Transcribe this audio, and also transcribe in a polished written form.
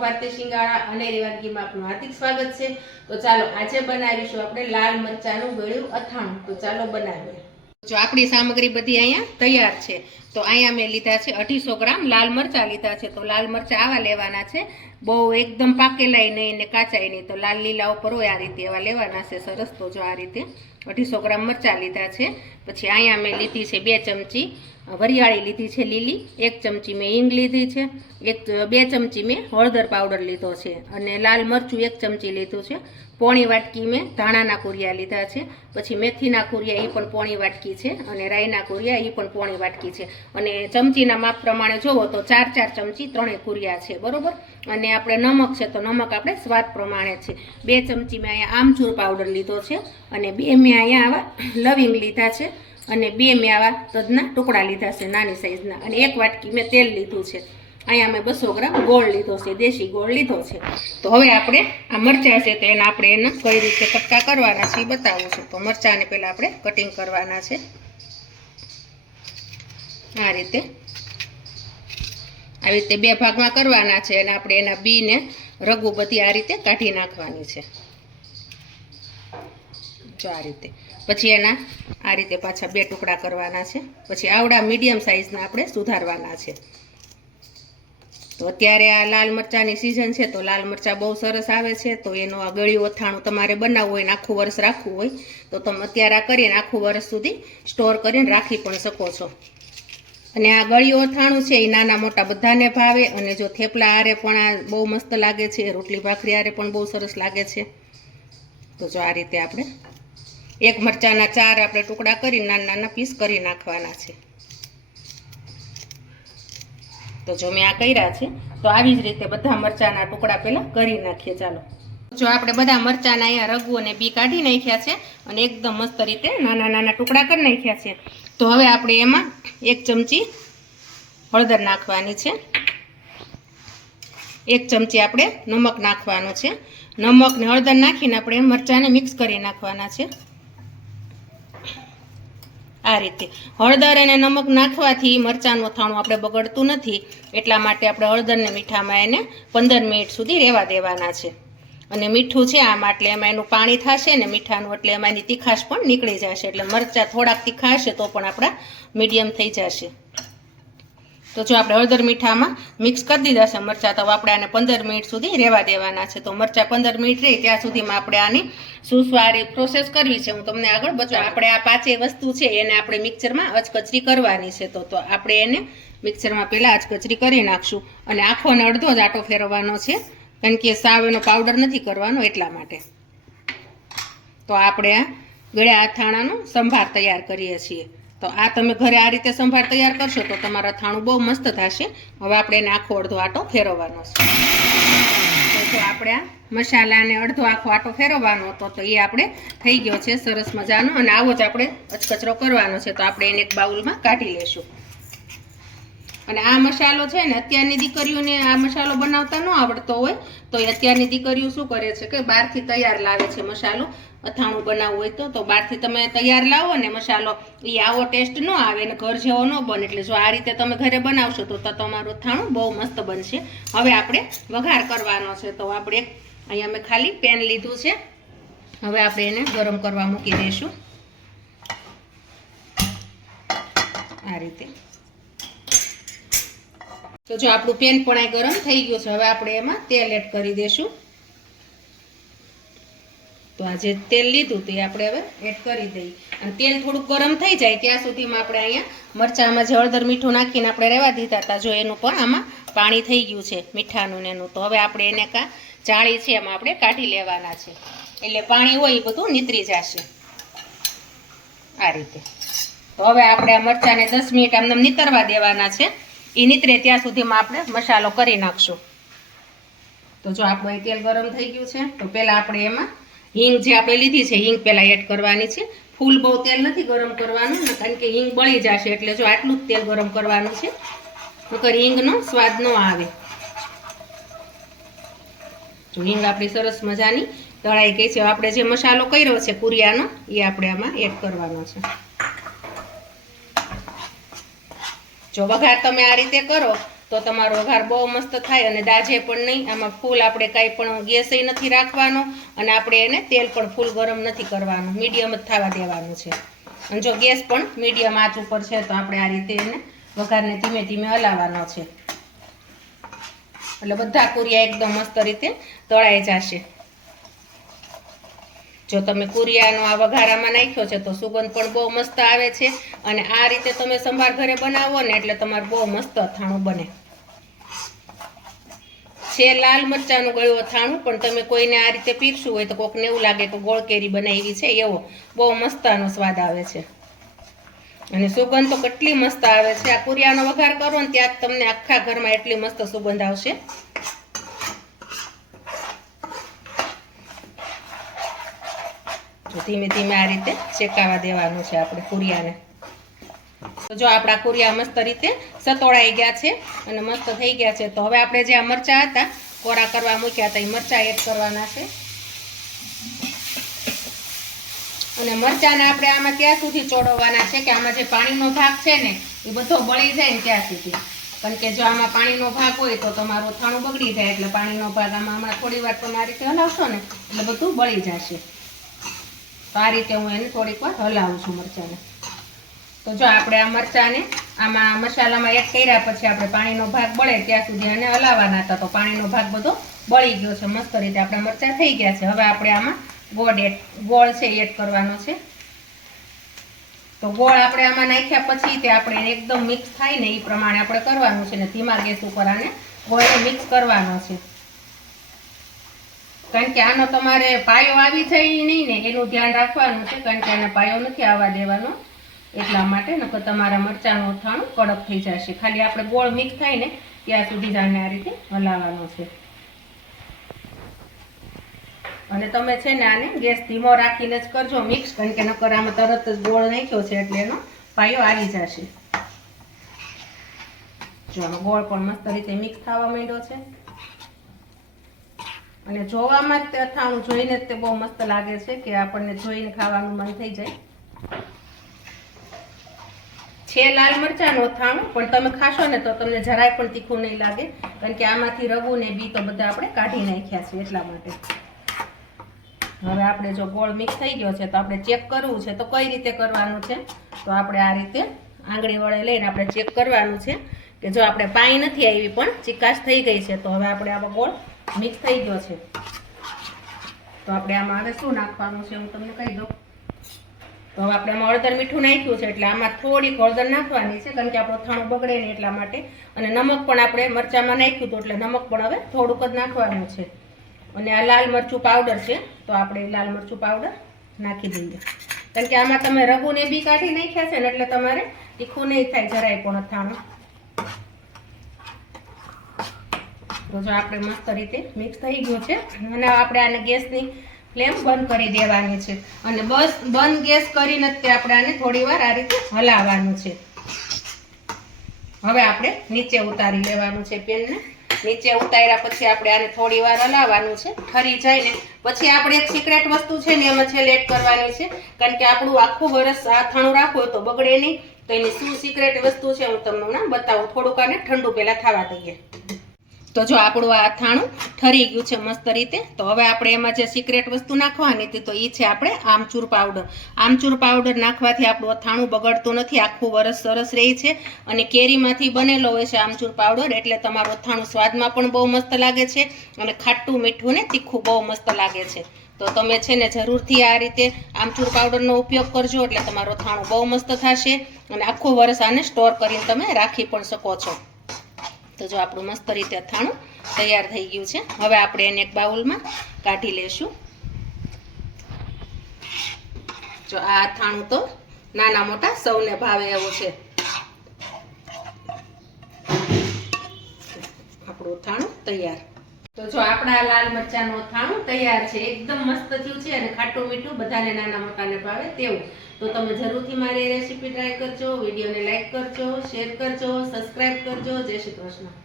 ભારતીય શિંગાડા અનેરી વાનગીમાં આપનું હાર્દિક સ્વાગત છે। તો ચાલો આજે બનાવીશું આપણે લાલ મરચાનું ગળ્યું અથાણું। તો ચાલો બનાવીએ। જો આપણી સામગ્રી બધી અહીંયા તૈયાર છે। તો અહીંયા મેં લીધા છે 250 ગ્રામ લાલ મરચા લીધા છે। તો લાલ મરચા આવા લેવાના છે, બહુ એકદમ પાકેલાય નહીં ને કાચાય નહીં, તો લાલ લીલા ઉપર હોય આ રીતે એવા લેવાના છે સરસ। તો જો આ રીતે 250 ગ્રામ મરચા લીધા છે। પછી અહીંયા મેં લીધી છે 2 ચમચી વરિયાળી લીધી છે લીલી, 1 ચમચી મેં હિંગ લીધી છે, 2 ચમચી મેં હળદર પાવડર લીધો છે, અને લાલ મરચું 1 ચમચી લીધું છે। પોણી વાટકી મેં ધાણાના કુરિયા લીધા છે, પછી મેથીના કુરિયા એ પણ પોણી વાટકી છે, અને રાઈના કુરિયા એ પણ પોણી વાટકી છે। અને ચમચીના માપ પ્રમાણે જોવો તો 4-4 ચમચી ત્રણેય કુરિયા છે, બરોબર। અને આપણે નમક છે તો નમક આપણે સ્વાદ પ્રમાણે છે। 2 ચમચી મેં અહીંયા આમચૂર પાવડર લીધો છે, અને 2 મેં અહીંયા આવા લવિંગ લીધા છે, અને 2 મેં આવા તજના ટુકડા લીધા છે નાની સાઈઝના, અને 1 વાટકી મેં તેલ લીધું છે। અહીંયા મેં 200 ગ્રામ ગોળ લીધો છે, દેશી ગોળ લીધો છે। તો હવે આપણે આ મરચાં છે તો એને આપણે એને કઈ રીતે કટકા કરવાના છે એ બતાવું છું। તો મરચાંને પહેલાં આપણે કટિંગ કરવાના છે આ રીતે, આવી રીતે 2 ભાગમાં કરવાના છે, અને આપણે એના બીને રગુ બધી આ રીતે કાઢી નાખવાની છે, જો આ રીતે। પછી એના આ રીતે પાછા 2 ટુકડા કરવાના છે, પછી આવડા મીડિયમ સાઈઝના આપણે સુધારવાના છે। તો અત્યારે આ લાલ મરચાંની સિઝન છે, તો લાલ મરચાં બહુ સરસ આવે છે। તો એનું આ ગળ્યું અથાણું તમારે બનાવવું હોય ને આખું વર્ષ રાખવું હોય તો તમે અત્યારે આ કરીને આખું વર્ષ સુધી સ્ટોર કરીને રાખી પણ શકો છો। અને આ ગળ્યું અથાણું છે એ નાના મોટા બધાને ભાવે, અને જો થેપલા આરે પણ આ બહુ મસ્ત લાગે છે, રોટલી ભાખરી આરે પણ બહુ સરસ લાગે છે। તો જો આ રીતે આપણે 1 મરચાંના 4 આપણે ટુકડા કરી નાના નાના પીસ કરી નાખવાના છે। તો જો મેં આ કર્યા છે, તો આવી જ રીતે બધા મરચાંના ટુકડા પહેલાં કરી નાખીએ। ચાલો, જો આપણે બધા મરચાંના અહીંયા રગુ અને બી કાઢી નાખ્યા છે, અને એકદમ મસ્ત રીતે નાના નાના ટુકડા કરી નાખ્યા છે। તો હવે આપણે એમાં 1 ચમચી હળદર નાખવાની છે, 1 ચમચી આપણે નમક નાખવાનું છે। નમક ને હળદર નાખીને આપણે મરચાંને મિક્સ કરી નાખવાના છે આ રીતે। હળદર અને નમક નાખવાથી મરચાંનું અથાણું આપણે બગડતું નથી, એટલા માટે આપણે હળદર ને મીઠામાં એને 15 મિનિટ સુધી રહેવા દેવાના છે। અને મીઠું છે આમાં એટલે એમાં એનું પાણી થશે ને મીઠાનું, એટલે એમાં એની તીખાશ પણ નીકળી જશે, એટલે મરચાં થોડાક તીખા હશે તો પણ આપણા મીડિયમ થઈ જશે। તો જો આપણે હળદર મીઠામાં મિક્સ કરી દીધા છે મરચાં, તો આપણે આને 15 મિનિટ સુધી રહેવા દેવાના છે। તો મરચાં 15 મિનિટ રહે ત્યાં સુધીમાં આપણે આની શું સારી પ્રોસેસ કરવી છે હું તમને આગળ બતાવું। આપણે આ 5 વસ્તુ છે એને આપણે મિક્સરમાં અચકચરી કરવાની છે। તો આપણે એને મિક્સરમાં પહેલાં અચકચરી કરી નાખશું, અને આખો ને અડધો જ આટો ફેરવવાનો છે, કારણ કે સાવ એનો પાવડર નથી કરવાનો એટલા માટે। તો આપણે આ ગળ્યા અથાણાનો સંભાર તૈયાર કરીએ છીએ। તો આ તમે ઘરે આ રીતે સંભાર તૈયાર કરશો તો તમારું અથાણું બહુ મસ્ત થશે। હવે આપણે એને આખો અડધો આટો ફેરવવાનો છે। તો આપણે આ મસાલાને અડધો આખો આટો ફેરવવાનો હતો, તો એ આપણે થઈ ગયો છે સરસ મજાનો, અને આવો જ આપણે અચકચરો કરવાનો છે। તો આપણે એને એક બાઉલમાં કાઢી લેશું। અને આ મસાલો છે ને અત્યારની દીકરીઓને આ મસાલો બનાવતા ન આવડતો હોય, તો એ અત્યારની દીકરીઓ શું કરે છે કે બહારથી તૈયાર લાવે છે મસાલો। અથાણું બનાવવું હોય તો બહારથી તમે તૈયાર લાવો ને મસાલો, એ આવો ટેસ્ટ ન આવે ને ઘર જેવો ન બને। એટલે જો આ રીતે તમે ઘરે બનાવશો તો તમારું અથાણું બહુ મસ્ત બનશે। હવે આપણે વઘાર કરવાનો છે। તો આપણે અહીંયા મેં ખાલી પેન લીધું છે, હવે આપણે એને ગરમ કરવા મૂકી દઈશું આ રીતે। તો જો આપણું પેન પણ આ ગરમ થઈ ગયું છે, હવે આપણે એમાં તેલ એડ કરી દઈશું। તો આ જે તેલ લીધું તે આપણે હવે એડ કરી દઈએ, અને તેલ થોડુંક ગરમ થઈ જાય ત્યાં સુધીમાં આપણે અહીંયા મરચાંમાં જે હળદર મીઠું નાખીને આપણે રહેવા દીધા હતા, જો એનું પણ આમાં પાણી થઈ ગયું છે મીઠાનું ને એનું। તો હવે આપણે એને જાળી છે એમાં આપણે કાઢી લેવાના છે, એટલે પાણી હોય એ બધું નીતરી જશે આ રીતે। તો હવે આપણે આ મરચાંને 10 મિનિટ આમને નીતરવા દેવાના છે, એ નીતરે ત્યાં સુધીમાં આપણે મસાલો કરી નાખશું। તો જો આપણું અહીં તેલ ગરમ થઈ ગયું છે, તો પહેલાં આપણે એમાં હિંગ જે આપણે લીધી છે હિંગ પહેલાં એડ કરવાની છે। ફૂલ બહુ તેલ નથી ગરમ કરવાનું, કારણ કે હિંગ બળી જશે, એટલે જો આટલું જ તેલ ગરમ કરવાનું છે, નકર હિંગનો સ્વાદ ન આવે। જો હિંગ આપણી સરસ મજાની તળાઈ ગઈ છે। આપણે જે મસાલો કર્યો છે કુરિયાનો એ આપણે આમાં એડ કરવાનો છે। જો વઘાર તમે આ રીતે કરો તો તમારો વઘાર બહુ મસ્ત થાય અને દાજે પણ નહીં. આમાં ફૂલ આપણે કાંઈ પણ ગેસે નથી રાખવાનો અને આપણે એને તેલ પણ ફૂલ ગરમ નથી કરવાનું, મીડિયમ જ થવા દેવાનું છે. અને જો ગેસ પણ મીડિયમ આંચ ઉપર છે તો આપણે આ રીતે એને વઘારને ધીમે ધીમે હલાવવાનો છે, એટલે બધા કુરિયા એકદમ મસ્ત રીતે તળાઈ જશે. જો તમે કુરિયાનો આ વઘારામાં નાખ્યો છે તો સુગંધ પણ બહુ મસ્ત આવે છે અને આ રીતે તમે સંભાર ઘરે બનાવો ને એટલે તમારે બહુ મસ્ત અથાણું બને છે. લાલ મરચાંનું ગળ્યું અથાણું, પણ તમે કોઈને આ રીતે પીરસવું હોય તો કોકને એવું લાગે તો ગોળ કેરી બનાવી છે એવો બહુ મસ્ત આનો સ્વાદ આવે છે અને સુગંધ તો કેટલી મસ્ત આવે છે. આ કુરિયાનો વઘાર કરો ને ત્યાં તમને આખા ઘરમાં એટલી મસ્ત સુગંધ આવશે. ધીમે ધીમે આ રીતે શેકાવા દેવાનું છે આપણે કુરિયાને. તો જો આપણા કુરિયા મસ્ત રીતે સતોડાઈ ગયા છે અને મસ્ત થઈ ગયા છે. તો હવે આપણે જે આ મરચાં હતા કોરા કરવા મૂક્યા હતા એ મરચાં એડ કરવાના છે અને મરચાંને આપણે આમાં ત્યાં સુધી ચોળવવાના છે કે આમાં જે પાણીનો ભાગ છે ને એ બધો બળી જાય ને ત્યાં સુધી. કારણ કે જો આમાં પાણીનો ભાગ હોય તો તમારું અથાણું બગડી જાય, એટલે પાણીનો ભાગ આમાં હમણાં થોડી વાર તમે આ રીતે હલાવશો ને એટલે બધું બળી જશે. તો આ રીતે હું એને થોડીક વાર હલાવું છું મરચાંને. તો જો આપણે આ મરચાંને આમાં મસાલામાં એડ કર્યા પછી આપણે પાણીનો ભાગ બળે ત્યાં સુધી એને હલાવવાના હતા. તો પાણીનો ભાગ બધો બળી ગયો છે, મસ્ત રીતે આપણા મરચાં થઈ ગયા છે. હવે આપણે આમાં ગોળ છે એડ કરવાનો છે. તો ગોળ આપણે આમાં નાખ્યા પછી તે આપણે એને એકદમ મિક્સ થાય ને એ પ્રમાણે આપણે કરવાનું છે ને ધીમા ગેસ ઉપર આને ગોળને મિક્સ કરવાનો છે. કારણ કે આનો તમારે પાયો આવી જાય નહીં ને એનું ધ્યાન રાખવાનું છે, કારણ કે આને પાયો નથી આવવા દેવાનો, એટલા માટે નકર તમારા મરચાંનું અથાણું કડક થઈ જશે. ખાલી આપણે ગોળ મિક્સ થાય ને ત્યાં સુધી જ આને આ રીતે હલાવવાનો છે. અને તમે છે ને આને ગેસ ધીમો રાખીને જ કરજો મિક્સ, કારણ કે નકર આમાં તરત જ ગોળ નાખ્યો છે એટલે એનો પાયો આવી જશે. જો આમાં ગોળ પણ મસ્ત રીતે મિક્સ થવા માંડ્યો છે અને જોવામાં જ તે અથાણું જોઈને જ તે બહુ મસ્ત લાગે છે કે આપણને જોઈને ખાવાનું મન થઈ જાય છે. લાલ મરચાંનું અથાણું, પણ તમે ખાશો ને તો તમને જરાય પણ તીખું નહીં લાગે, કારણ કે આમાંથી રવું ને બી તો બધા આપણે કાઢી નાખ્યા છે એટલા માટે. હવે આપણે જો ગોળ મિક્સ થઈ ગયો છે તો આપણે ચેક કરવું છે. તો કઈ રીતે કરવાનું છે? તો આપણે આ રીતે આંગળી વડે લઈને આપણે ચેક કરવાનું છે કે જો આપણે પાણી નથી આવી પણ ચીકાશ થઈ ગઈ છે. તો હવે આપણે આમાં ગોળ મિક્સ થઈ ગયો છે. તો આપણે આમાં હવે શું નાખવાનું છે હું તમને કહી દઉં. તો હવે આપણે આમાં હળદર મીઠું નાખ્યું છે એટલે આમાં થોડીક હળદર નાખવાની છે, કારણ કે આપણું અથાણું બગડે ને એટલા માટે. અને નમક પણ આપણે મરચાંમાં નાખ્યું હતું એટલે નમક પણ હવે થોડુંક જ નાખવાનું છે. અને આ લાલ મરચું પાવડર છે તો આપણે લાલ મરચું પાવડર નાખી દઈએ, કારણ કે આમાં તમે રઘુને બી કાઢી નાખ્યા છે ને એટલે તમારે તીખું નહીં થાય જરાય પણ અથાણું. તો જો આપણે મસ્ત રીતે મિક્સ થઈ ગયું છે અને આપણે આને ગેસની ફ્લેમ બંધ કરી દેવાની છે અને બસ બંધ ગેસ કરીને તે આપણે આને થોડી વાર આ રીતે હલાવવાનું છે. હવે આપણે નીચે ઉતારી લેવાનું છે પેનને. નીચે ઉતાર્યા પછી આપણે આને થોડી વાર હલાવવાનું છે. ઠરી જાય ને પછી આપણે એક સિક્રેટ વસ્તુ છે ને એમાં છેલ્લે એડ કરવાની છે, કારણ કે આપણું આખું વરસ અથાણું રાખવું હોય તો બગડે નહીં. તો એની શું સિક્રેટ વસ્તુ છે હું તમને બતાવું. થોડુંક આને ઠંડુ પહેલાં થવા દઈએ. તો જો આપણું આ અથાણું ઠરી ગયું છે મસ્ત રીતે. તો હવે આપણે એમાં જે સિક્રેટ વસ્તુ નાખવાની હતી તો એ છે આપણે આમચૂર પાવડર. આમચૂર પાવડર નાખવાથી આપણું અથાણું બગડતું નથી, આખું વરસ સરસ રહે છે. અને કેરીમાંથી બનેલો હોય છે આમચૂર પાવડર, એટલે તમારું અથાણું સ્વાદમાં પણ બહુ મસ્ત લાગે છે અને ખાટું મીઠું ને તીખું બહુ મસ્ત લાગે છે. તો તમે છે ને જરૂરથી આ રીતે આમચૂર પાવડરનો ઉપયોગ કરજો, એટલે તમારું અથાણું બહુ મસ્ત થશે અને આખું વરસ આને સ્ટોર કરીને તમે રાખી પણ શકો છો. તો જો આપણું મસ્ત રીતે અથાણું તૈયાર થઈ ગયું છે. હવે આપણે એને એક બાઉલમાં કાઢી લેશું. જો આ અથાણું તો નાના મોટા સૌને ભાવે એવું છે. આપણું અથાણું તૈયાર. તો જો આપણા લાલ મરચાંનું અથાણું તૈયાર છે. એકદમ મસ્ત થયું છે અને ખાટું મીઠું બધાને નાના મોટાને ભાવે તેવું. તો તમે જરૂરથી મારી રેસીપી ટ્રાય કરજો. વિડીયોને લાઈક કરજો, શેર કરજો, સબસ્ક્રાઈબ કરજો. જય શ્રી કૃષ્ણ.